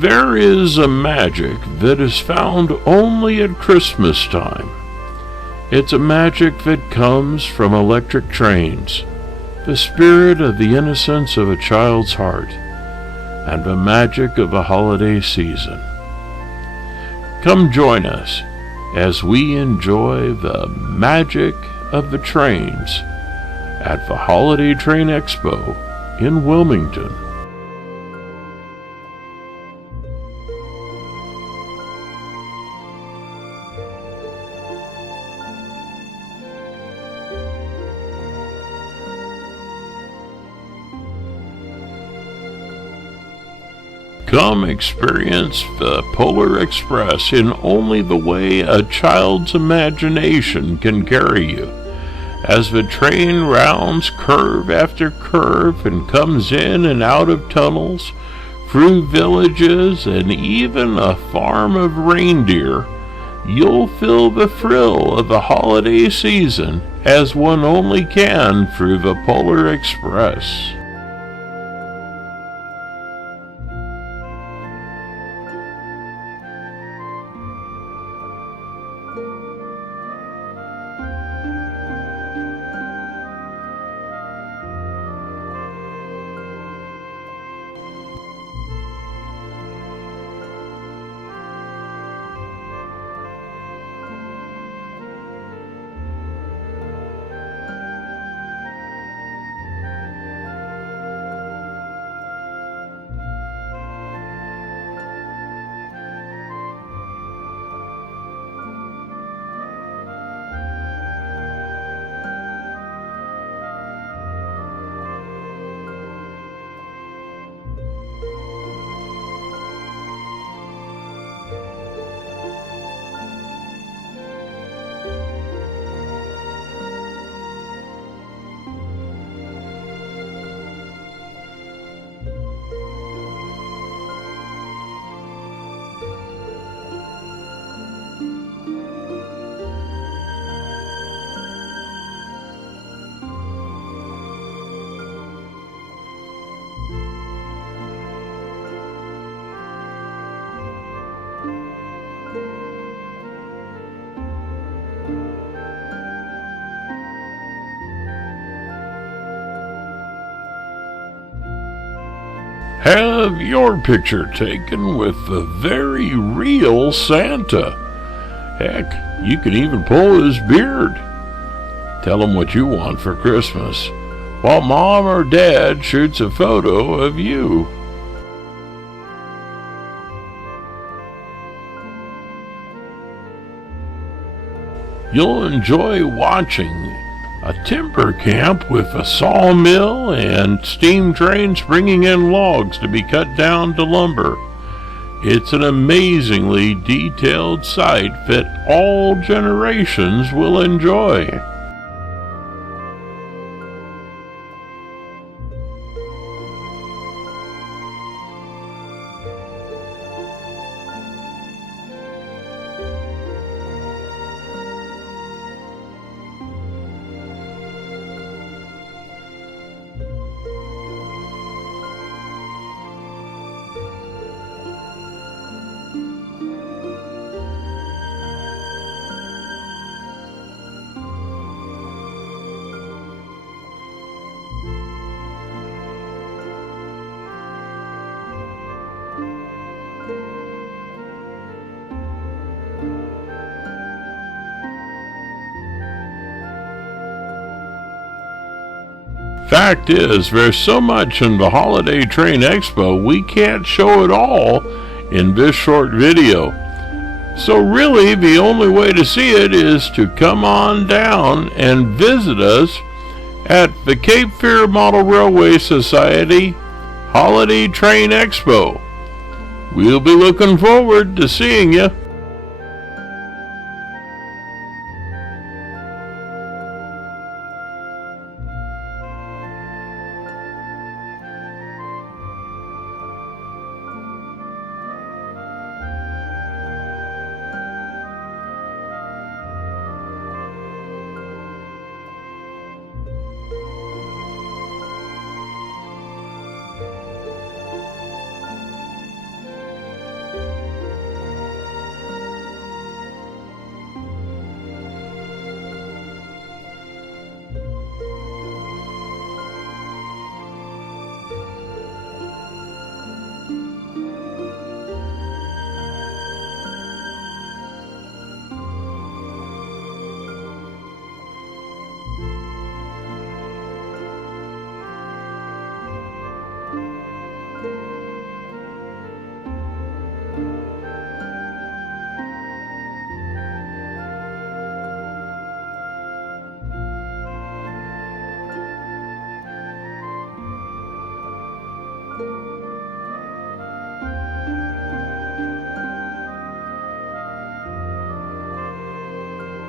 There is a magic that is found only at Christmas time. It's a magic that comes from electric trains, the spirit of the innocence of a child's heart, and the magic of a holiday season. Come join us as we enjoy the magic of the trains at the Holiday Train Expo in Wilmington. Come experience the Polar Express in only the way a child's imagination can carry you, as the train rounds curve after curve and comes in and out of tunnels, through villages, and even a farm of reindeer. You'll feel the thrill of the holiday season as one only can through the Polar Express. Have your picture taken with the very real Santa. Heck, you can even pull his beard. Tell him what you want for Christmas, while Mom or Dad shoots a photo of you. You'll enjoy watching a timber camp with a sawmill and steam trains bringing in logs to be cut down to lumber. It's an amazingly detailed sight that all generations will enjoy. Fact is, there's so much in the Holiday Train Expo we can't show it all in this short video. So really, the only way to see it is to come on down and visit us at the Cape Fear Model Railway Society Holiday Train Expo. We'll be looking forward to seeing you.